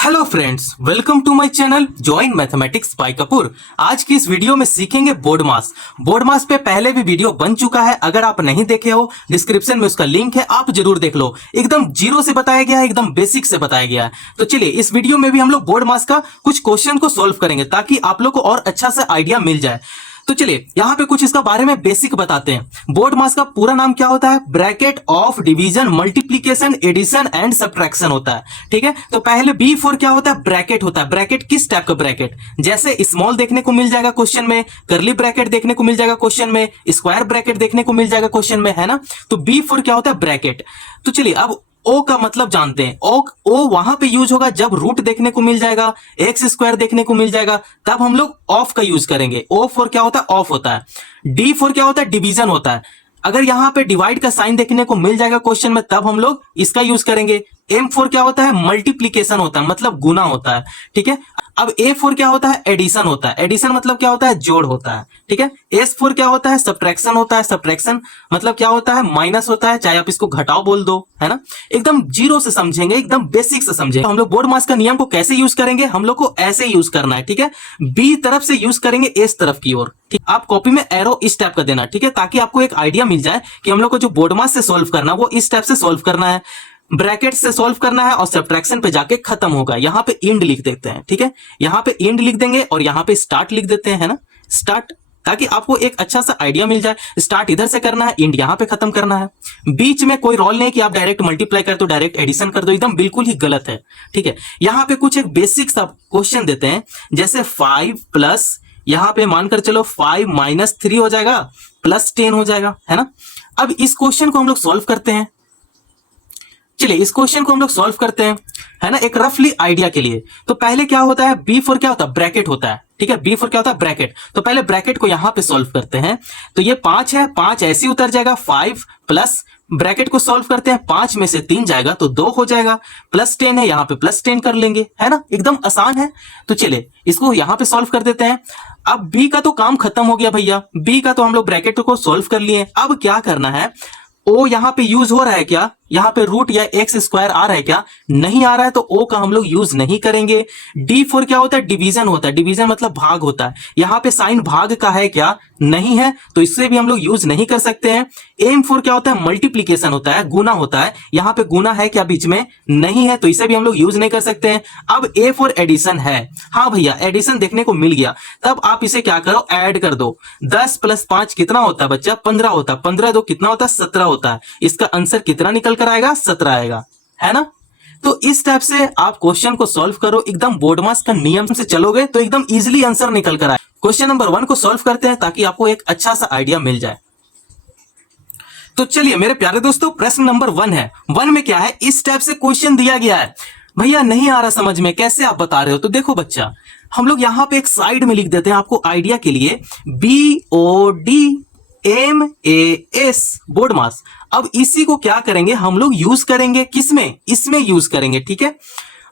Hello friends, welcome to my channel join mathematics by Kapoor. आज की इस वीडियो में सीखेंगे बोर्ड मास। बोर्ड मास पे पहले भी वीडियो बन चुका है, अगर आप नहीं देखे हो डिस्क्रिप्शन में उसका लिंक है, आप जरूर देख लो। एकदम जीरो से बताया गया है, एकदम बेसिक से बताया गया है। तो चलिए इस वीडियो में भी हम लोग बोर्ड मास का कुछ क्वेश्चन को सोल्व करेंगे ताकि आप लोग को और अच्छा सा आइडिया मिल जाए। तो चलिए यहां पे कुछ इसका बारे में बेसिक बताते हैं। बोर्ड मास का पूरा नाम क्या होता है? Bracket of division, multiplication, addition and subtraction होता है। ठीक है, तो पहले बी फॉर क्या होता है? ब्रैकेट होता है। ब्रैकेट किस टाइप का ब्रैकेट? जैसे स्मॉल देखने को मिल जाएगा क्वेश्चन में, करली ब्रैकेट देखने को मिल जाएगा क्वेश्चन में, स्क्वायर ब्रैकेट देखने को मिल जाएगा क्वेश्चन में, है ना। तो बी फॉर क्या होता है? ब्रैकेट। तो चलिए अब ओ का मतलब जानते हैं। ओ वहां पे यूज होगा जब रूट देखने को मिल जाएगा, एक्स स्क्वायर देखने को मिल जाएगा, तब हम लोग ऑफ का यूज करेंगे। ओ फॉर क्या होता है? ऑफ होता है। डी फॉर क्या होता है? डिवीजन होता है। अगर यहां पे डिवाइड का साइन देखने को मिल जाएगा क्वेश्चन में, तब हम लोग इसका यूज करेंगे। एम फॉर क्या होता है? मल्टीप्लीकेशन होता है, मतलब गुना होता है। ठीक है, अब ए फॉर क्या होता है? एडिशन होता है। एडिशन मतलब क्या होता है? जोड़ होता है। ठीक है, एस फॉर क्या होता है? सब्ट्रैक्शन होता है। सब्ट्रैक्शन मतलब क्या होता है? माइनस होता है, चाहे आप इसको घटाओ बोल दो, है ना। एकदम जीरो से समझेंगे, एकदम बेसिक से समझेंगे। हम लोग बोर्ड मास का नियम को कैसे यूज करेंगे? हम लोग को ऐसे यूज करना है। ठीक है, बी तरफ से यूज करेंगे एस तरफ की ओर। ठीक, आप कॉपी में एरो इस टाइप का देना। ठीक है, ताकि आपको एक आइडिया मिल जाए कि हम लोग को जो बोर्ड मास से सॉल्व करना है वो इस टाइप से सॉल्व करना है, ब्रैकेट से सॉल्व करना है और सब्ट्रैक्शन पे जाके खत्म होगा। यहां पे इंड लिख देते हैं। ठीक है, यहां पे इंड लिख देंगे और यहां पे स्टार्ट लिख देते हैं, है ना, स्टार्ट, ताकि आपको एक अच्छा सा आइडिया मिल जाए। स्टार्ट इधर से करना है, इंड यहां पे खत्म करना है। बीच में कोई रोल नहीं कि आप डायरेक्ट मल्टीप्लाई कर दो, डायरेक्ट एडिशन कर दो, एकदम बिल्कुल ही गलत है। ठीक है, यहां पे कुछ एक बेसिक सा क्वेश्चन देते हैं, जैसे 5 प्लस, यहां पे मानकर चलो 5 माइनस 3 हो जाएगा, प्लस 10 हो जाएगा, है ना। अब इस क्वेश्चन को हम लोग सॉल्व करते हैं। चलिए इस क्वेश्चन को हम लोग सॉल्व करते हैं, है ना, एक रफली आइडिया के लिए। तो पहले क्या होता है? बी फॉर क्या होता है? ब्रैकेट होता है। ठीक है, बी फॉर क्या होता है? ब्रैकेट। तो पहले ब्रैकेट को यहां पे सॉल्व करते हैं। तो ये 5 है, 5 ऐसे ही उतर जाएगा। 5 प्लस, ब्रैकेट को सॉल्व करते हैं, 5 में से 3 जाएगा तो 2 हो जाएगा। प्लस 10 है, यहां पे प्लस 10 कर लेंगे, है ना, एकदम आसान है। तो चलिए इसको यहां पे सॉल्व कर देते हैं। अब बी का तो काम खत्म हो गया भैया, बी का तो हम लोग ब्रैकेट को सॉल्व कर लिए। अब क्या करना है? ओ यहां पे यूज हो रहा है क्या? यहां पे रूट या एक्स स्क्वायर आ रहा है क्या? नहीं आ रहा है, तो ओ का हम लोग यूज नहीं करेंगे। डी फॉर क्या होता है? डिवीजन होता है। डिवीजन मतलब भाग होता है। यहां पे साइन भाग का है क्या? नहीं है, तो इससे भी हम लोग यूज नहीं कर सकते हैं। एम फॉर क्या होता है? मल्टीप्लीकेशन होता है, गुना होता है। यहां पे गुना है क्या बीच में? नहीं है, तो इसे भी हम लोग यूज नहीं कर सकते हैं। अब ए फॉर एडिशन है। हाँ भैया, एडिशन देखने को मिल गया, तब आप इसे क्या करो? ऐड कर दो। 10 प्लस 5 कितना होता है बच्चा? 15 होता है। 15 दो कितना होता है? 17 होता है। इसका आंसर कितना निकल कर आएगा? 17 आएगा, है ना। तो इस टाइप से आप क्वेश्चन को सॉल्व करो, एकदम बोर्ड मास का नियम से चलोगे तो एकदम इजीली आंसर निकल कर आए। क्वेश्चन नंबर 1 को सॉल्व करते हैं ताकि आपको एक अच्छा सा आइडिया मिल जाए। तो चलिए मेरे प्यारे दोस्तों, प्रश्न नंबर 1 है। 1 में क्या है? इस टाइप से क्वेश्चन दिया गया है। भैया नहीं आ रहा समझ में, कैसे आप बता रहे हो? तो देखो बच्चा, हम लोग यहां पे एक साइड में लिख देते हैं आपको आइडिया के लिए, BODMAS, बोर्ड मास। अब इसी को क्या करेंगे? हम लोग यूज करेंगे किसमें? इसमें यूज करेंगे। ठीक है,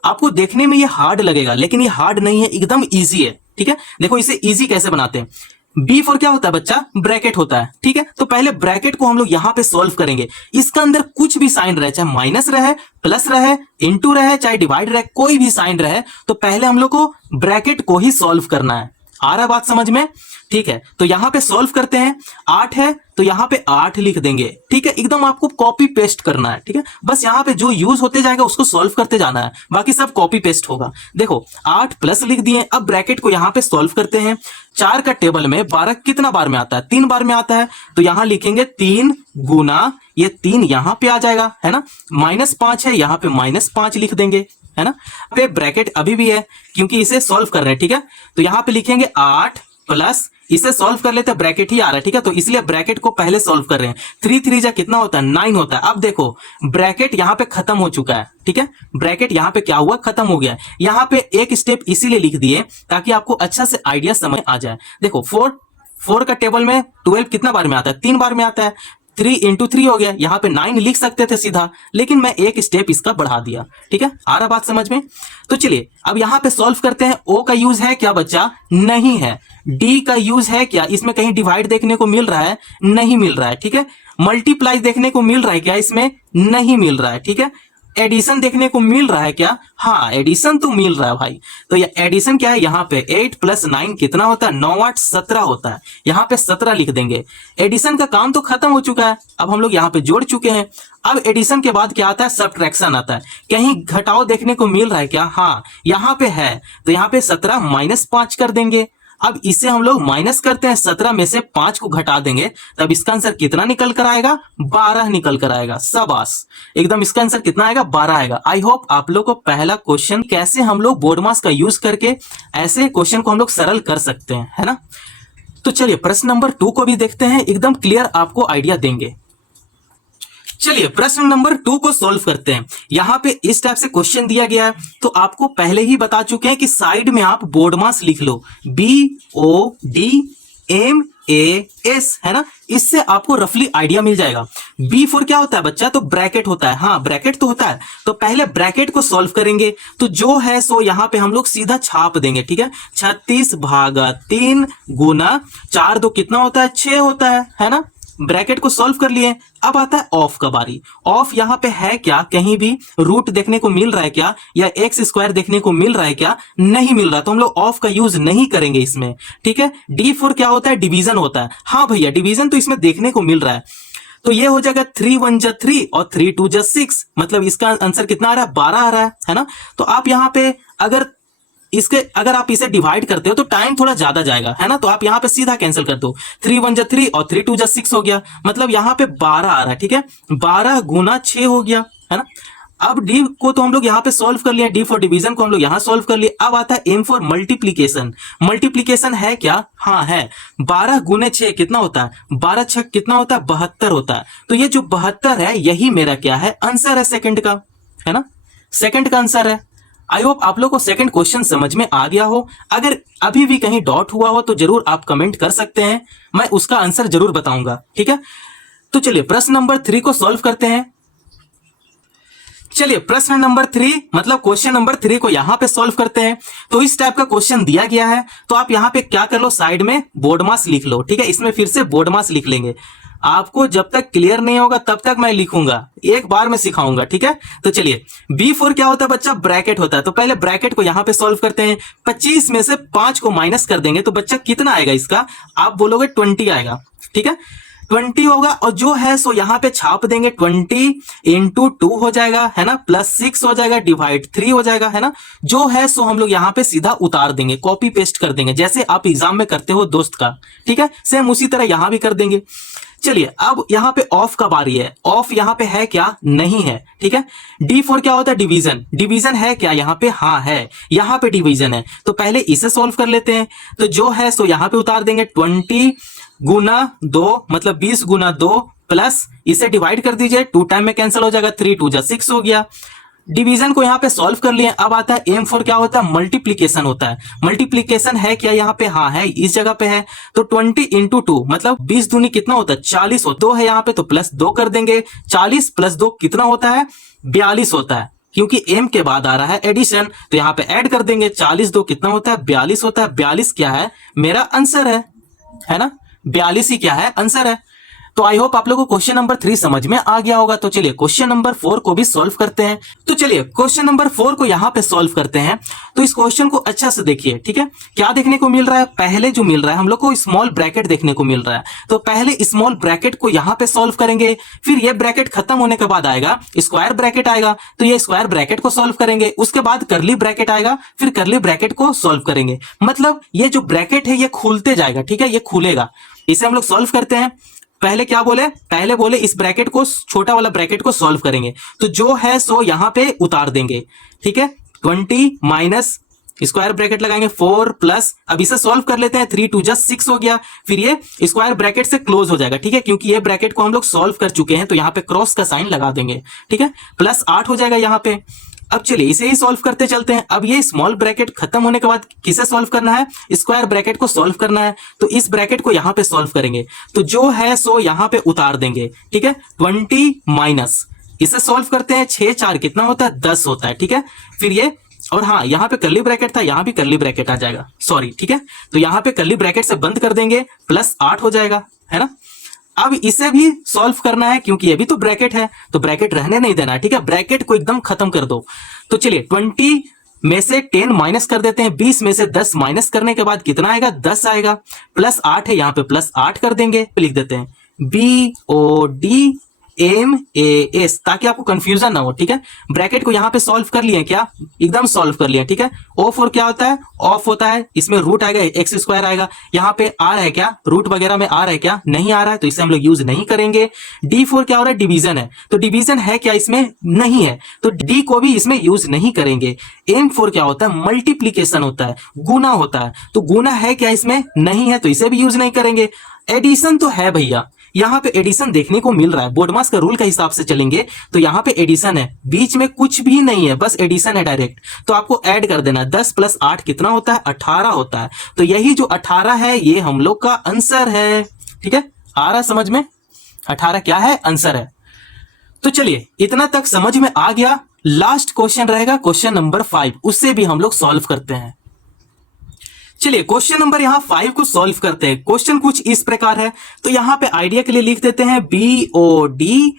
आपको देखने में ये हार्ड लगेगा, लेकिन ये हार्ड नहीं है, एकदम इजी है। ठीक है, देखो इसे इजी कैसे बनाते हैं। बी फॉर क्या होता है बच्चा? ब्रैकेट होता है। ठीक है, तो पहले ब्रैकेट को हम लोग यहां पे सॉल्व करेंगे। इसका अंदर कुछ भी साइन रहे, चाहे माइनस रहे, प्लस रहे, इंटू रहे, चाहे डिवाइड रहे, कोई भी साइन रहे, तो पहले हम लोग को ब्रैकेट को ही सॉल्व करना है। आ रहा है बात समझ में? ठीक है, तो यहां पे सॉल्व करते हैं। 8 है तो यहां पे 8 लिख देंगे। ठीक है, एकदम आपको कॉपी पेस्ट करना है। ठीक है, बस यहां पे जो यूज होते जाएगा उसको सॉल्व करते जाना है, बाकी सब कॉपी पेस्ट होगा। देखो 8 प्लस लिख दिए। अब ब्रैकेट को यहां पे सॉल्व करते हैं। 4 का टेबल में 12 कितना बार में आता है? 3 बार में आता है, तो यहां लिखेंगे 3 गुना, ये 3 यहां पे आ जाएगा, है ना। -5 है, यहां पे -5 लिख देंगे, है ना। पे ब्रैकेट अभी भी है क्योंकि इसे सॉल्व कर रहे हैं। ठीक है, तो यहां पे लिखेंगे 8 प्लस, इसे सॉल्व कर लेते हैं, ब्रैकेट ही आ रहा है। ठीक है, तो इसलिए ब्रैकेट को पहले सॉल्व कर रहे हैं। 3 3 जा कितना होता है? 9 होता है। अब देखो ब्रैकेट यहां पे खत्म हो चुका है। ठीक है, ब्रैकेट यहां पे क्या हुआ? खत्म हो गया। यहां पे एक स्टेप इसीलिए लिख दिए ताकि आपको अच्छा से आइडिया समझ आ जाए। देखो 4 का टेबल में 12 कितना बार में आता है? 3 बार में आता है। 3 इंटू 3 हो गया। यहां पे 9 लिख सकते थे सीधा, लेकिन मैं एक स्टेप इसका बढ़ा दिया। ठीक है, आ रहा बात समझ में? तो चलिए अब यहां पे सॉल्व करते हैं। ओ का यूज है क्या बच्चा? नहीं है। डी का यूज है क्या? इसमें कहीं डिवाइड देखने को मिल रहा है? नहीं मिल रहा है। ठीक है, मल्टीप्लाई देखने को मिल रहा है क्या? इसमें नहीं मिल रहा है। ठीक है, एडिशन देखने को मिल रहा है क्या? हाँ, एडिशन तो मिल रहा है भाई। तो ये एडिशन क्या है, यहाँ पे 8 + 9 कितना होता है? 9 8 17 होता है। यहाँ पे 17 लिख देंगे। एडिशन का काम तो खत्म हो चुका है, अब हम लोग यहाँ पे जोड़ चुके हैं। अब एडिशन के बाद क्या आता है? सब्ट्रैक्शन आता है। कहीं घटाव देखने को मिल रहा है क्या? हाँ, यहाँ पे है। तो यहाँ पे 17 - 5 कर देंगे। अब इसे हम लोग माइनस करते हैं, 17 में से 5 को घटा देंगे, तब इसका आंसर कितना निकल कर आएगा? 12 निकल कर आएगा। शाबाश, एकदम इसका आंसर कितना आएगा? 12 आएगा। आई होप आप लोग को पहला क्वेश्चन कैसे हम लोग बोर्ड मास का यूज करके ऐसे क्वेश्चन को हम लोग सरल कर सकते हैं, है ना। तो चलिए प्रश्न नंबर 2 को भी देखते हैं, एकदम क्लियर आपको आइडिया देंगे। चलिए प्रश्न नंबर 2 को सॉल्व करते हैं। यहां पे इस टाइप से क्वेश्चन दिया गया है, तो आपको पहले ही बता चुके हैं कि साइड में आप बोर्ड मास लिख लो, BODMAS, है ना। इससे आपको रफली आइडिया मिल जाएगा। B4 क्या होता है बच्चा? तो ब्रैकेट होता है। हाँ, ब्रैकेट तो होता है। तो पहले ब्रैकेट को सॉल्व करेंगे, तो जो है सो यहां पे हम लोग सीधा छाप देंगे, ठीक है। 36/3 गुना 4 2 कितना होता है? 6 होता है ना। ब्रैकेट को सॉल्व कर लिए। अब आता है ऑफ का बारी। ऑफ यहाँ पे है क्या? कहीं भी रूट देखने को मिल रहा है क्या, या x² देखने को मिल रहा है क्या? नहीं मिल रहा, तो हम लोग ऑफ का यूज नहीं करेंगे इसमें, ठीक है। D4 क्या होता है? डिवीजन होता है। हाँ भैया, डिवीजन तो इसमें देखने को मिल रहा है। तो ये हो जाएगा 3 1 जा 3 और 3 2 जा 6, मतलब इसका आंसर कितना आ रहा है? 12 आ रहा है ना। तो आप यहाँ पे अगर आप इसे डिवाइड करते हो तो टाइम थोड़ा ज्यादा जाएगा, है ना। तो आप यहाँ पे सीधा कैंसिल कर दो, 3 1 जा 3 और 3 2 जा 6 हो गया, मतलब यहाँ पे 12 आ रहा है, ठीक है। 12 गुना 6 हो गया, है ना। अब डी को तो हम लोग यहाँ पे सॉल्व कर लिया, डी फॉर डिवीजन को हम लोग यहाँ सॉल्व कर लिए। अब आता है एम फॉर मल्टीप्लीकेशन। मल्टीप्लीकेशन है क्या? हाँ है। 12 गुने 6 कितना होता है? 12 6 कितना होता है? 72 होता है। तो ये जो 72 है, यही मेरा क्या है? आंसर है सेकंड का, है ना। सेकंड का आंसर है। आई होप आप लोग को सेकंड क्वेश्चन समझ में आ गया हो। अगर अभी भी कहीं डॉट हुआ हो तो जरूर आप कमेंट कर सकते हैं, मैं उसका आंसर जरूर बताऊंगा, ठीक है। तो चलिए प्रश्न नंबर 3 को सॉल्व करते हैं। चलिए प्रश्न नंबर 3 मतलब क्वेश्चन नंबर 3 को यहां पे सॉल्व करते हैं। तो इस टाइप का क्वेश्चन दिया गया है, तो आप यहां पे क्या कर लो, साइड में बोर्ड मास लिख लो, ठीक है। इसमें फिर से बोर्ड मास लिख लेंगे। आपको जब तक क्लियर नहीं होगा तब तक मैं लिखूंगा, एक बार में सिखाऊंगा, ठीक है। तो चलिए B4 क्या होता है बच्चा? ब्रैकेट होता है। तो पहले ब्रैकेट को यहां पे सॉल्व करते हैं। 25 में से 5 को माइनस कर देंगे, तो बच्चा कितना आएगा इसका? आप बोलोगे 20 आएगा, ठीक है। 20 होगा, और जो है सो यहां पे छाप देंगे, 20 × 2 हो जाएगा, है ना, +6 हो जाएगा, डिवाइड 3 हो जाएगा, है ना। जो है सो हम लोग यहां पे सीधा उतार देंगे, कॉपी पेस्ट कर देंगे, जैसे आप एग्जाम में करते हो दोस्त का, ठीक है। सेम उसी तरह यहां भी कर देंगे। चलिए अब यहां पे ऑफ का बारी है। ऑफ यहां पे है क्या? नहीं है, ठीक है। D4 क्या होता है? डिवीजन। डिवीजन है क्या यहां पे? हाँ है, यहां पे डिवीजन है। तो पहले इसे सॉल्व कर लेते हैं। तो जो है सो यहां पे उतार देंगे, 20 गुना 2 मतलब 20 गुना 2 प्लस इसे डिवाइड कर दीजिए, 2 टाइम में कैंसिल हो जाएगा, 3 2 जा 6 हो गया। डिवीजन को यहां पे सॉल्व कर लिए। अब आता है एम फॉर क्या होता है? मल्टीप्लीकेशन होता है। मल्टीप्लीकेशन है क्या यहां पे? हाँ है, इस जगह पे है। तो 20 × 2 मतलब 20 दूनी कितना होता है? 40 होता है। 2 है यहां पे तो +2 कर देंगे। 40 + 2 कितना होता है? 42 होता है, क्योंकि एम के बाद आ रहा है एडिशन, तो यहां पे ऐड कर देंगे। 40 2 कितना होता है? 42 होता है। 42 क्या है? मेरा आंसर है ना। 42 ही क्या है? आंसर है। तो आई होप आप लोगों को क्वेश्चन नंबर 3 समझ में आ गया होगा। तो चलिए क्वेश्चन नंबर 4 को भी सॉल्व करते हैं। तो चलिए क्वेश्चन नंबर 4 को यहां पे सॉल्व करते हैं। तो इस क्वेश्चन को अच्छा से देखिए, ठीक है। क्या देखने को मिल रहा है? पहले जो मिल रहा है हम लोग को स्मॉल ब्रैकेट देखने को मिल रहा है। तो पहले स्मॉल ब्रैकेट को यहां पे सॉल्व करेंगे, फिर ये ब्रैकेट खत्म होने के बाद आएगा स्क्वायर ब्रैकेट आएगा, तो ये स्क्वायर ब्रैकेट को सॉल्व करेंगे। उसके बाद करली ब्रैकेट आएगा, फिर करली ब्रैकेट को सॉल्व करेंगे। मतलब ये जो ब्रैकेट है ये खुलते जाएगा, ठीक है, ये खुलेगा। इसे हम लोग सॉल्व करते हैं। पहले क्या बोले? पहले बोले इस ब्रैकेट को, छोटा वाला ब्रैकेट को सॉल्व करेंगे। तो जो है सो यहां पे उतार देंगे, ठीक है। 20 माइनस स्क्वायर ब्रैकेट लगाएंगे 4 प्लस, अब इसे सॉल्व कर लेते हैं, 3 2 जा 6 हो गया। फिर ये स्क्वायर ब्रैकेट से क्लोज हो जाएगा, ठीक है, क्योंकि ये ब्रैकेट को हम लोग सॉल्व कर चुके हैं। तो यहां पे क्रॉस का साइन लगा देंगे, ठीक है। +8 हो जाएगा यहां पे। अब चलिए इसे ही सॉल्व करते चलते हैं। अब ये स्मॉल ब्रैकेट खत्म होने के बाद किसे सॉल्व करना है? स्क्वायर ब्रैकेट को सॉल्व करना है। तो इस ब्रैकेट को यहां पे सॉल्व करेंगे, तो जो है सो यहां पे उतार देंगे, ठीक है। 20 माइनस इसे सॉल्व करते हैं, 6 4 कितना होता है? 10 होता है, ठीक है। फिर ये, और हाँ यहां पे कर्ली ब्रैकेट था, यहां भी कर्ली ब्रैकेट आ जाएगा, सॉरी, ठीक है। तो यहां पे कर्ली ब्रैकेट से बंद कर देंगे, +8 हो जाएगा, है ना। अब इसे भी सॉल्व करना है क्योंकि ये भी तो ब्रैकेट है, तो ब्रैकेट रहने नहीं देना है, ठीक है, ब्रैकेट को एकदम खत्म कर दो। तो चलिए 20 में से 10 माइनस कर देते हैं, 20 में से 10 माइनस करने के बाद कितना आएगा, 10 आएगा, प्लस 8 है यहाँ पे, प्लस 8 कर देंगे, लिख देते हैं BODMAS ताकि आपको कंफ्यूजन ना हो, ठीक है। ब्रैकेट को यहाँ पे सॉल्व कर लिए क्या, एकदम सॉल्व कर लिए, ठीक है। O4 क्या होता है, ऑफ होता है, इसमें रूट आएगा, एक्स स्क्वायर आएगा, यहाँ पे आर है क्या, रूट वगैरह में आर है क्या, नहीं आ रहा है, तो इसे हम लोग यूज नहीं करेंगे। D4 क्या हो रहा है, डिवीजन है, तो डिवीजन है क्या इसमें, नहीं है, तो D को भी इसमें यूज नहीं करेंगे। M4 क्या होता है, मल्टीप्लीकेशन होता है, गुना होता है, तो गुना है क्या इसमें, नहीं है, तो इसे भी यूज नहीं करेंगे। एडिशन तो है भैया, यहाँ पे एडिशन देखने को मिल रहा है, बोडमास का रूल के हिसाब से चलेंगे तो यहाँ पे एडिशन है, बीच में कुछ भी नहीं है, बस एडिशन है डायरेक्ट, तो आपको ऐड कर देना। 10 प्लस 8 कितना होता है, 18 होता है, तो यही जो 18 है ये हम लोग का आंसर है, ठीक है। आ रहा समझ में, 18 क्या है, आंसर है। तो चलिए इतना तक समझ में आ गया। लास्ट क्वेश्चन रहेगा क्वेश्चन नंबर 5, उससे भी हम लोग सॉल्व करते हैं। चलिए क्वेश्चन नंबर यहाँ 5 को सॉल्व करते हैं। क्वेश्चन कुछ इस प्रकार है, तो यहाँ पे आइडिया के लिए लिख देते हैं BODMAS,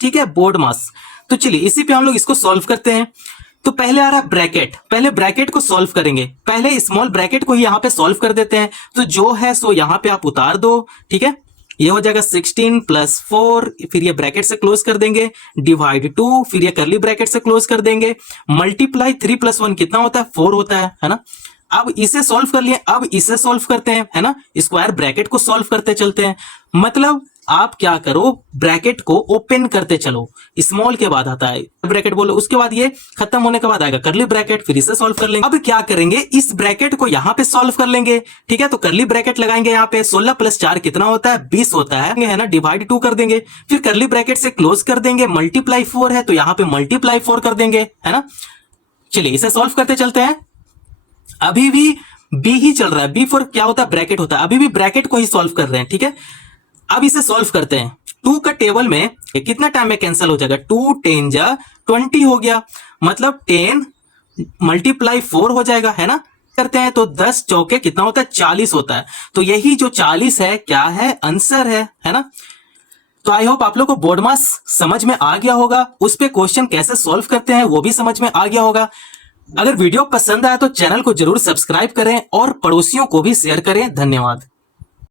ठीक है, बोर्ड मास। तो चलिए इसी पे हम लोग इसको सॉल्व करते हैं। तो पहले आ रहा ब्रैकेट, पहले ब्रैकेट को सॉल्व करेंगे, पहले स्मॉल ब्रैकेट को ही यहाँ पे सॉल्व कर देते हैं। तो जो है सो यहाँ पे आप उतार दो, ठीक है, ये हो जाएगा 16 प्लस 4, फिर ये ब्रैकेट से क्लोज कर देंगे, डिवाइड 2, फिर ये करली ब्रैकेट से क्लोज कर देंगे, मल्टीप्लाई 3 प्लस 1 कितना होता है, 4 होता है ना। अब इसे सॉल्व कर लिए, अब इसे सॉल्व करते हैं, है ना, स्क्वायर ब्रैकेट को सॉल्व करते चलते हैं। मतलब आप क्या करो, ब्रैकेट को ओपन करते चलो, स्मॉल के बाद आता है ब्रैकेट बोलो, उसके बाद ये खत्म होने के बाद आएगा करली ब्रैकेट, फिर इसे सॉल्व कर लेंगे। अब क्या करेंगे, इस ब्रैकेट को यहाँ पे सॉल्व कर लेंगे, ठीक है। तो करली ब्रैकेट लगाएंगे, यहाँ पे 16 प्लस 4 कितना होता है, 20 होता है ना, डिवाइड 2 कर देंगे, फिर करली ब्रैकेट से क्लोज कर देंगे, मल्टीप्लाई 4 है तो यहाँ पे मल्टीप्लाई 4 कर देंगे, है ना। चलिए इसे सॉल्व करते चलते हैं। अभी भी बी ही चल रहा है, B4 क्या होता है, ब्रैकेट होता है, अभी भी ब्रैकेट को ही सॉल्व कर रहे हैं, ठीक है। अब इसे सॉल्व करते हैं। 2 का टेबल में कितना टाइम में कैंसिल हो जाएगा, 2 10 जा 20 हो गया, मतलब 10 मल्टीप्लाई 4 हो जाएगा, है ना। करते हैं तो 10 चौके कितना होता है, 40 होता है, तो यही जो 40 है क्या है, आंसर है ना। तो आई होप आप लोग को बोर्ड मास समझ में आ गया होगा, उस पे क्वेश्चन कैसे सॉल्व करते हैं वो भी समझ में आ गया होगा। अगर वीडियो पसंद आया तो चैनल को जरूर सब्सक्राइब करें और पड़ोसियों को भी शेयर करें। धन्यवाद।